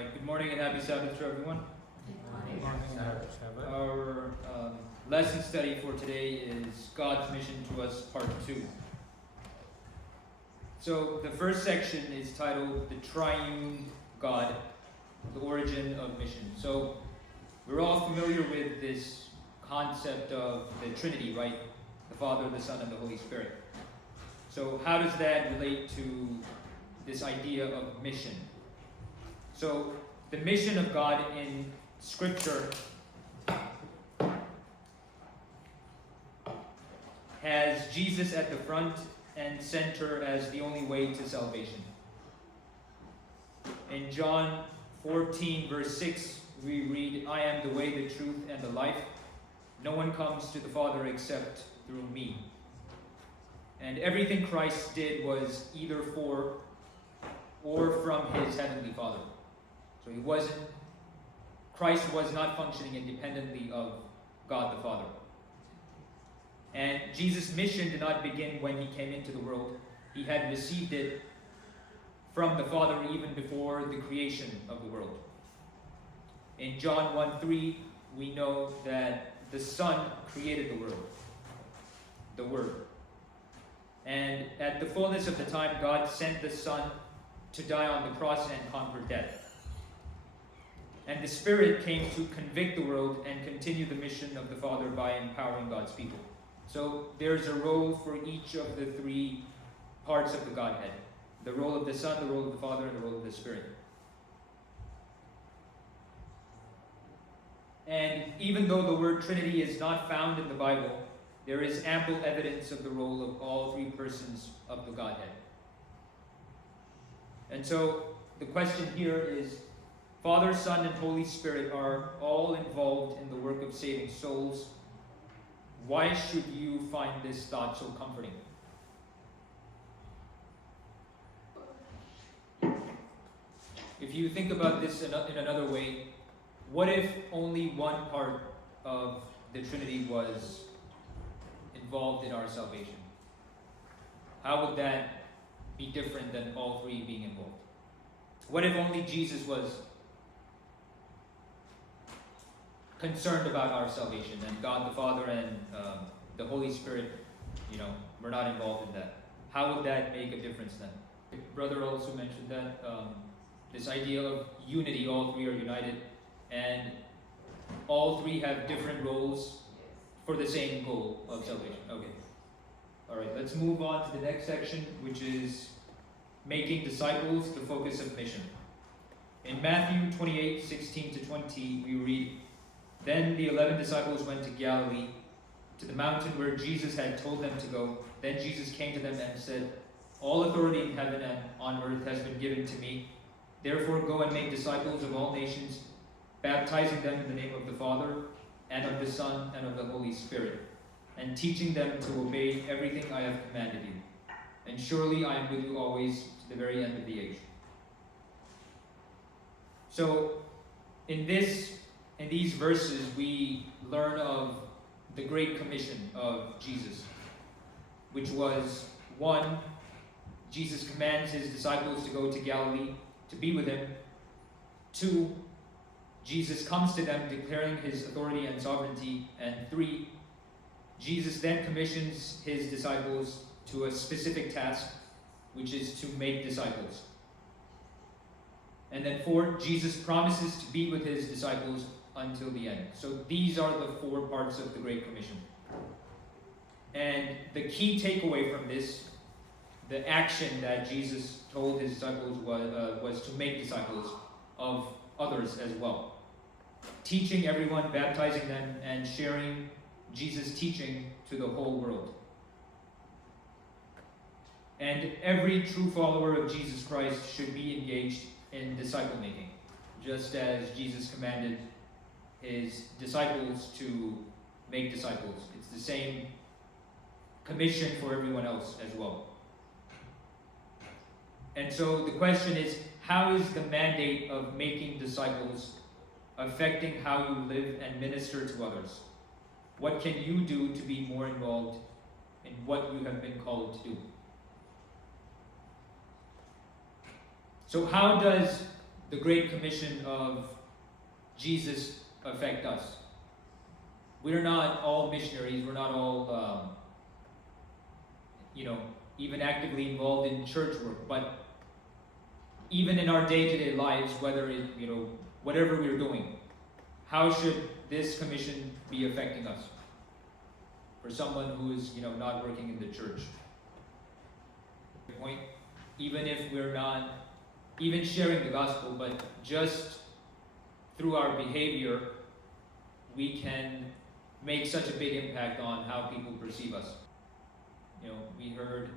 right, good morning and happy Sabbath to everyone. Good morning. Our lesson study for today is God's mission to us, part 2. So the first section is titled The Triune God, the Origin of Mission. So we're all familiar with this concept of the Trinity, right? The Father, the Son, and the Holy Spirit. So how does that relate to this idea of mission? So the mission of God in Scripture has Jesus at the front and center as the only way to salvation. In John 14, verse 6, we read, "I am the way, the truth, and the life. No one comes to the Father except through me." And everything Christ did was either for or from his heavenly Father. So Christ was not functioning independently of God the Father. And Jesus' mission did not begin when he came into the world. He had received it from the Father even before the creation of the world. In John 1:3, we know that the Son created the world, the Word. And at the fullness of the time, God sent the Son to die on the cross and conquer death. And the Spirit came to convict the world and continue the mission of the Father by empowering God's people. So there's a role for each of the three parts of the Godhead. The role of the Son, the role of the Father, and the role of the Spirit. And even though the word Trinity is not found in the Bible, there is ample evidence of the role of all three persons of the Godhead. And so the question here is, Father, Son, and Holy Spirit are all involved in the work of saving souls. Why should you find this thought so comforting? If you think about this in another way, what if only one part of the Trinity was involved in our salvation? How would that be different than all three being involved? What if only Jesus was concerned about our salvation and God the Father and the Holy Spirit, we're not involved in that? How would that make a difference then? Brother also mentioned that this idea of unity, all three are united, and all three have different roles for the same goal of salvation. Okay. All right, let's move on to the next section, which is making disciples the focus of mission. In Matthew 28:16-20, we read, "Then the 11 disciples went to Galilee, to the mountain where Jesus had told them to go. Then Jesus came to them and said, 'All authority in heaven and on earth has been given to me. Therefore go and make disciples of all nations, baptizing them in the name of the Father, and of the Son, and of the Holy Spirit, and teaching them to obey everything I have commanded you. And surely I am with you always to the very end of the age.'" So, in these verses, we learn of the Great Commission of Jesus, which was, 1, Jesus commands his disciples to go to Galilee to be with him. 2, Jesus comes to them declaring his authority and sovereignty. And 3, Jesus then commissions his disciples to a specific task, which is to make disciples. And then 4, Jesus promises to be with his disciples until the end. So these are the 4 parts of the Great Commission. And the key takeaway from this, the action that Jesus told his disciples was to make disciples of others as well. Teaching everyone, baptizing them, and sharing Jesus' teaching to the whole world. And every true follower of Jesus Christ should be engaged in disciple making, just as Jesus commanded his disciples to make disciples. It's the same commission for everyone else as well. And so the question is, how is the mandate of making disciples affecting how you live and minister to others? What can you do to be more involved in what you have been called to do? So how does the Great Commission of Jesus affect us? We're not all missionaries. We're not all, even actively involved in church work. But even in our day-to-day lives, whatever we're doing, how should this commission be affecting us? For someone who is, not working in the church. Point, even if we're not even sharing the gospel, but just through our behavior, we can make such a big impact on how people perceive us. We heard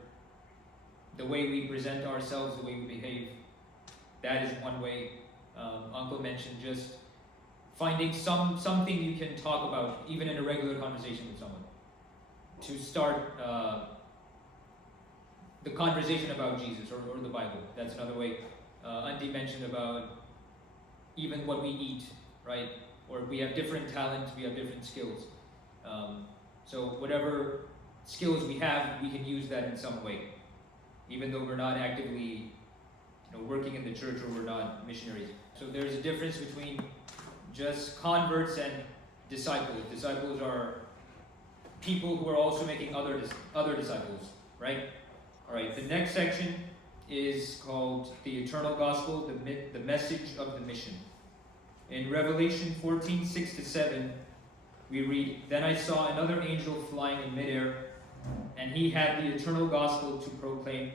the way we present ourselves, the way we behave, that is one way. Uncle mentioned just finding something you can talk about, even in a regular conversation with someone, to start the conversation about Jesus or the Bible. That's another way. Auntie mentioned about even what we eat, right? Or we have different talents, we have different skills. So whatever skills we have, we can use that in some way, even though we're not actively working in the church or we're not missionaries. So there's a difference between just converts and disciples. Disciples are people who are also making other disciples, right? All right, the next section is called the eternal gospel, the message of the mission. In Revelation 14:6-7, we read, "Then I saw another angel flying in midair, and he had the eternal gospel to proclaim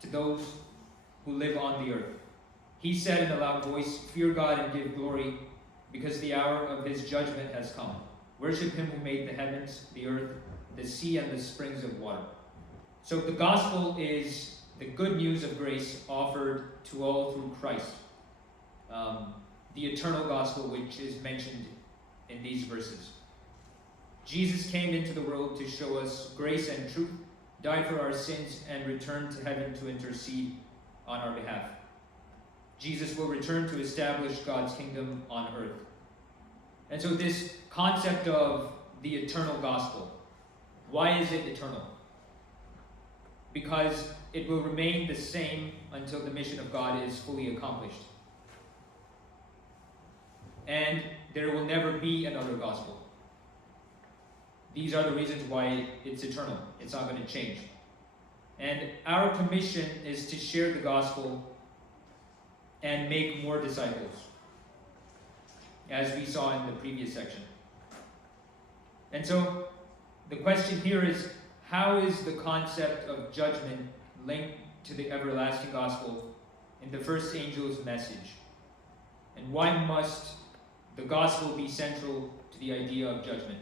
to those who live on the earth. He said in a loud voice, 'Fear God and give glory, because the hour of his judgment has come. Worship him who made the heavens, the earth, the sea, and the springs of water.'" So the gospel is the good news of grace offered to all through Christ. The eternal gospel, which is mentioned in these verses. Jesus came into the world to show us grace and truth, died for our sins, and returned to heaven to intercede on our behalf. Jesus will return to establish God's kingdom on earth. And so this concept of the eternal gospel, why is it eternal? Because it will remain the same until the mission of God is fully accomplished. And there will never be another gospel. These are the reasons why it's eternal. It's not going to change. And our commission is to share the gospel and make more disciples, as we saw in the previous section. And so the question here is, how is the concept of judgment linked to the everlasting gospel in the first angel's message? And why must the gospel be central to the idea of judgment?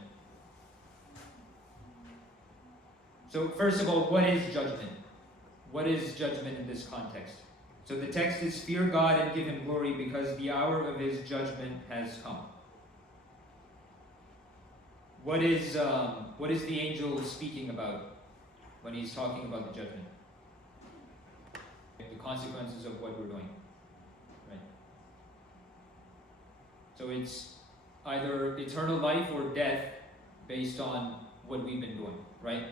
So first of all, what is judgment? What is judgment in this context? So the text is, "Fear God and give him glory, because the hour of his judgment has come." What is the angel speaking about when he's talking about the judgment? The consequences of what we're doing. Right? So it's either eternal life or death based on what we've been doing, right?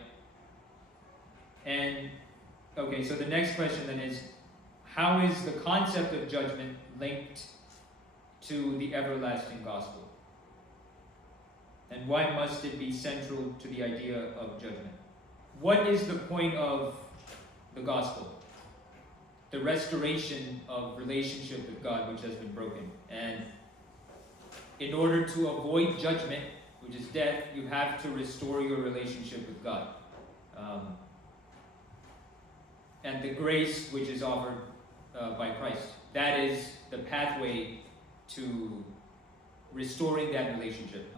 And, okay, so the next question then is, how is the concept of judgment linked to the everlasting gospel? And why must it be central to the idea of judgment? What is the point of the gospel? The restoration of relationship with God, which has been broken. And in order to avoid judgment, which is death, you have to restore your relationship with God. And the grace which is offered by Christ, that is the pathway to restoring that relationship.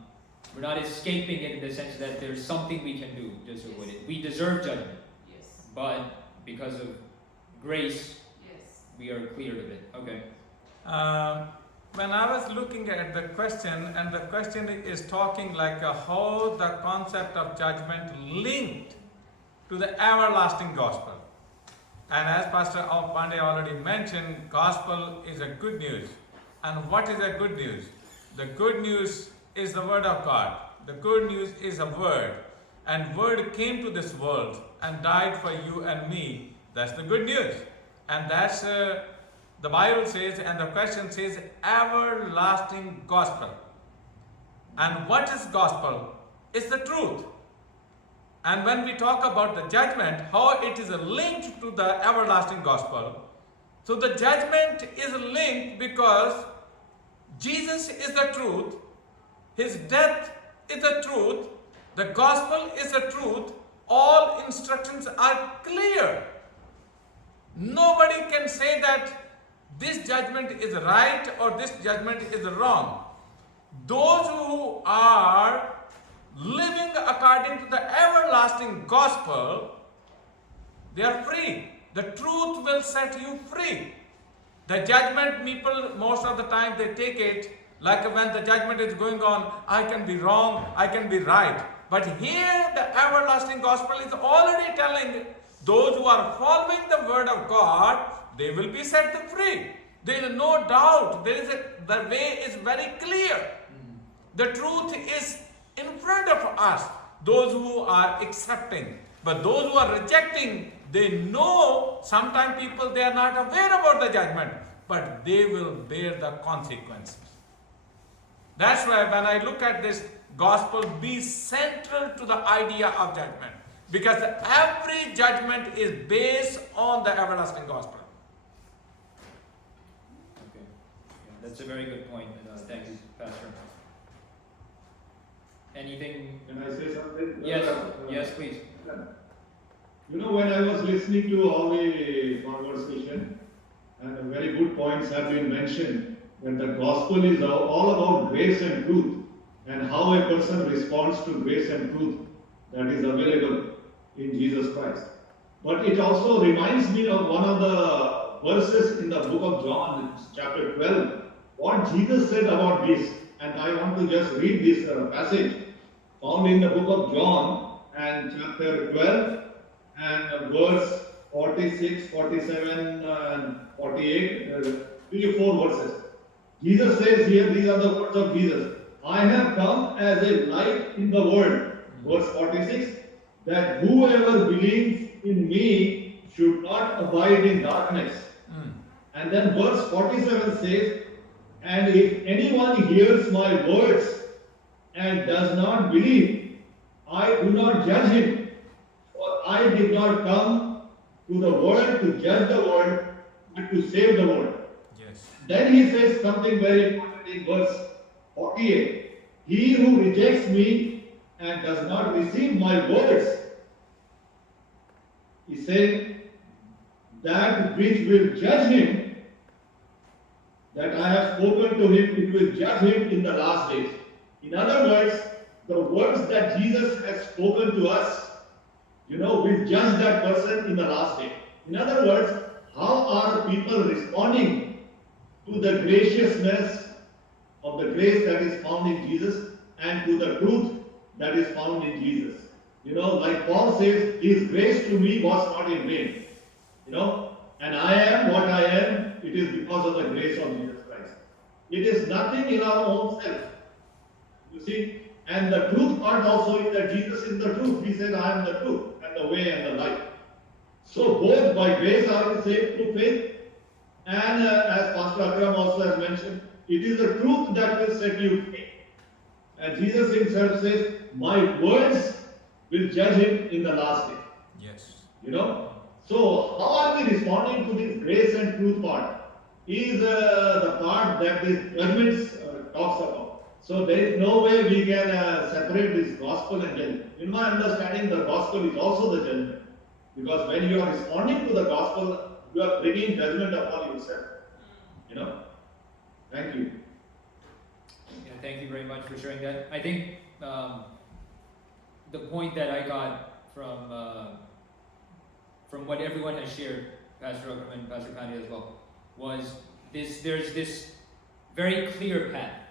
We're not escaping it in the sense that there's something we can do to avoid it. We deserve judgment. Yes. But because of grace, yes, we are cleared of it. Okay. When I was looking at the question, and the question is talking like how the concept of judgment linked to the everlasting gospel. And as Pastor Pandey already mentioned, gospel is a good news. And what is the good news? The good news is the word of God. The good news is a word. And word came to this world and died for you and me. That's the good news. And that's The Bible says, and the question says, everlasting gospel. And what is gospel? It's the truth. And when we talk about the judgment, how it is linked to the everlasting gospel. So the judgment is linked because Jesus is the truth, His death is the truth, the gospel is the truth, all instructions are clear. Nobody can say that this judgment is right or this judgment is wrong. Those who are living according to the everlasting gospel, they are free. The truth will set you free. The judgment, people most of the time they take it like when the judgment is going on, I can be wrong, I can be right. But here the everlasting gospel is already telling those who are following the word of God, they will be set free. There is no doubt. The way is very clear. The truth is in front of us, those who are accepting. But those who are rejecting, they know, sometimes people, they are not aware about the judgment, but they will bear the consequences. That's why when I look at this gospel, be central to the idea of judgment. Because every judgment is based on the everlasting gospel. Okay. Yeah, that's a very good point. Thank you, Pastor. Anything? Can I say something? Yes, please. You know, when I was listening to all the conversation, and very good points have been mentioned, that the gospel is all about grace and truth, and how a person responds to grace and truth that is available in Jesus Christ. But it also reminds me of one of the verses in the book of John, chapter 12, what Jesus said about this. And I want to just read this passage found in the book of John and chapter 12 and verse 46, 47 and 48, 3 or 4 verses. Jesus says here, these are the words of Jesus. I have come as a light in the world. Verse 46, that whoever believes in me should not abide in darkness. And then verse 47 says, and if anyone hears my words and does not believe, I do not judge him, for I did not come to the world to judge the world, but to save the world. Yes. Then he says something very important in verse 48. He who rejects me and does not receive my words, he said, that which will judge him, that I have spoken to him, it will judge him in the last days. In other words, the words that Jesus has spoken to us, will judge that person in the last day. In other words, how are people responding to the graciousness of the grace that is found in Jesus and to the truth that is found in Jesus? Like Paul says, His grace to me was not in vain. And I am what I am, it is because of the grace of Jesus Christ. It is nothing in our own self. You see? And the truth part also is that Jesus is the truth. He said, I am the truth and the way and the life. So both by grace are we saved through faith, and as Pastor Akram also has mentioned, it is the truth that will set you free. And Jesus himself says, my words will judge him in the last day. Yes. So how are we responding to this grace and truth part? Is the part that this judgment talks about. So there is no way we can separate this gospel and judgment. In my understanding, the gospel is also the judgment. Because when you are responding to the gospel, you are bringing judgment upon yourself. Thank you. Yeah, thank you very much for sharing that. I think the point that I got from what everyone has shared, Pastor Akram and Pastor Kandi as well, was there's this very clear path.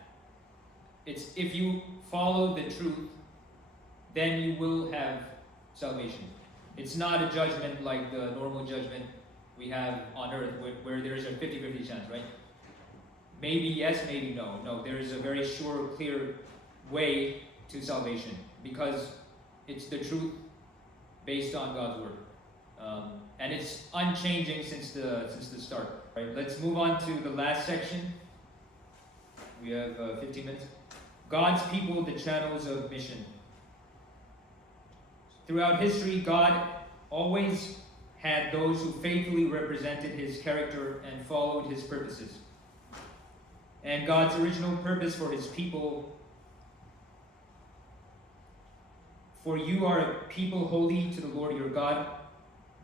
It's if you follow the truth, then you will have salvation. It's not a judgment like the normal judgment we have on earth where there's a 50-50 chance, right? Maybe yes, maybe no. No, there is a very sure, clear way to salvation because it's the truth based on God's word. And it's unchanging since the start. Right, let's move on to the last section. We have 15 minutes. God's people, the channels of mission. Throughout history, God always had those who faithfully represented his character and followed his purposes. And God's original purpose for his people: for you are a people holy to the Lord your God.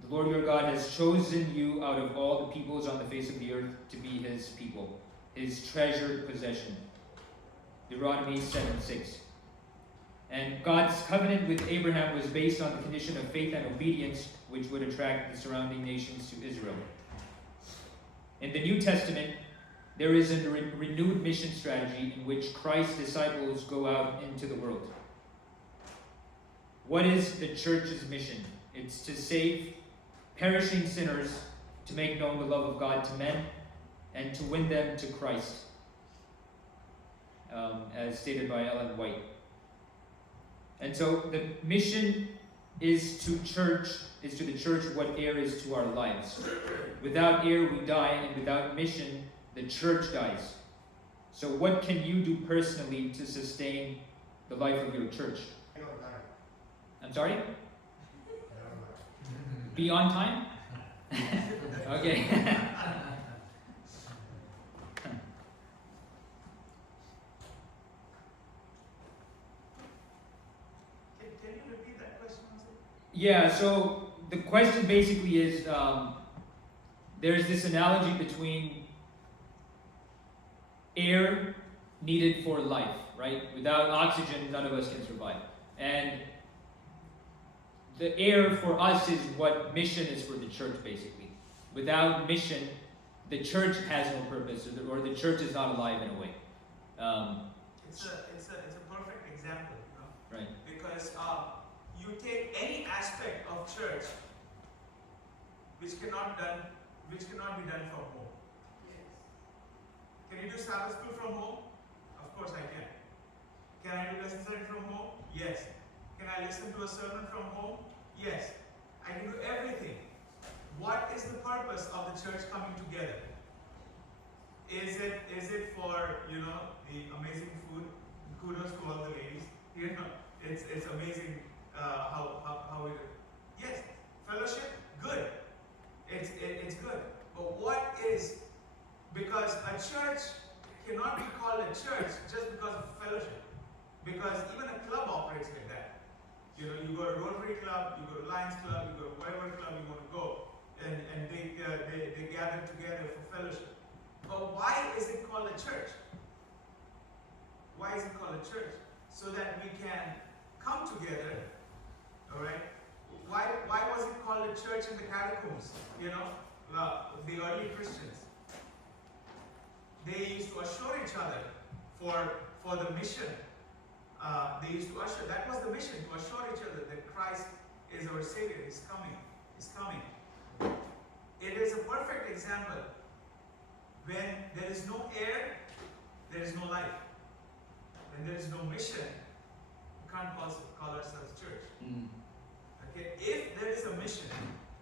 The Lord your God has chosen you out of all the peoples on the face of the earth to be his people, his treasured possession. Deuteronomy 7:6. And God's covenant with Abraham was based on the condition of faith and obedience, which would attract the surrounding nations to Israel. In the New Testament, there is a renewed mission strategy in which Christ's disciples go out into the world. What is the church's mission? It's to save perishing sinners, to make known the love of God to men, and to win them to Christ, as stated by Ellen White. And so the mission is to the church what air is to our lives. Without air we die, and without mission the church dies. So what can you do personally to sustain the life of your church? I'm sorry? Be on time? Okay. Can you repeat that question? Yeah, so the question basically is, there's this analogy between air needed for life, right? Without oxygen, none of us can survive. And the air for us is what mission is for the church, basically. Without mission, the church has no purpose, or the church is not alive in a way. It's a perfect example, you know? Right. Because you take any aspect of church which cannot be done from home. Yes. Can you do Sabbath school from home? Of course I can. Can I do lesson study from home? Yes. Can I listen to a sermon from home? Yes. I can do everything. What is the purpose of the church coming together? Is it for, you know, the amazing food? Kudos to all the ladies. You know, it's amazing how we do. Yes. Fellowship, good. It's good. But what is, because a church cannot be called a church just because of fellowship. Because even a club operates like that. You know, you go to Rotary Club, you go to Lions Club, you go to whatever club you want to go, and they gather together for fellowship. But why is it called a church? Why is it called a church? So that we can come together, all right? Why was it called a church in the catacombs? You know, the early Christians. They used to assure each other for the mission. They used to assure, that was the mission, to assure each other that Christ is our Savior, He's coming. It is a perfect example. When there is no air, there is no life. When there is no mission, we can't call ourselves church. Okay? If there is a mission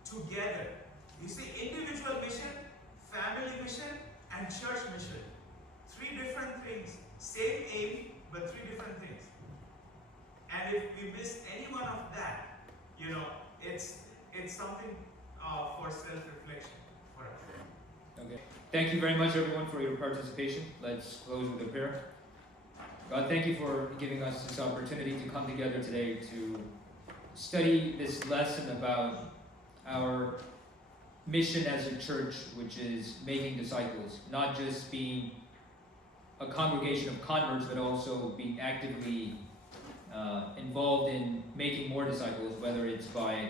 together, you see individual mission, family mission, and church mission. Three different things, same aim, but three different things. And if we miss any one of that, you know, it's something for self-reflection for us. Okay. Thank you very much, everyone, for your participation. Let's close with a prayer. God, thank you for giving us this opportunity to come together today to study this lesson about our mission as a church, which is making disciples, not just being a congregation of converts, but also being actively involved in making more disciples, whether it's by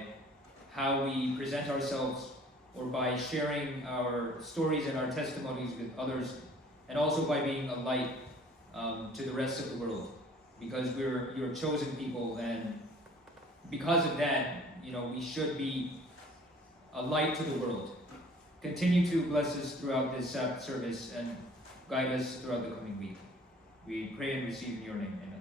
how we present ourselves or by sharing our stories and our testimonies with others, and also by being a light to the rest of the world, because we're your chosen people, and because of that, you know, we should be a light to the world. Continue to bless us throughout this Sabbath service and guide us throughout the coming week. We pray and receive in your name. Amen.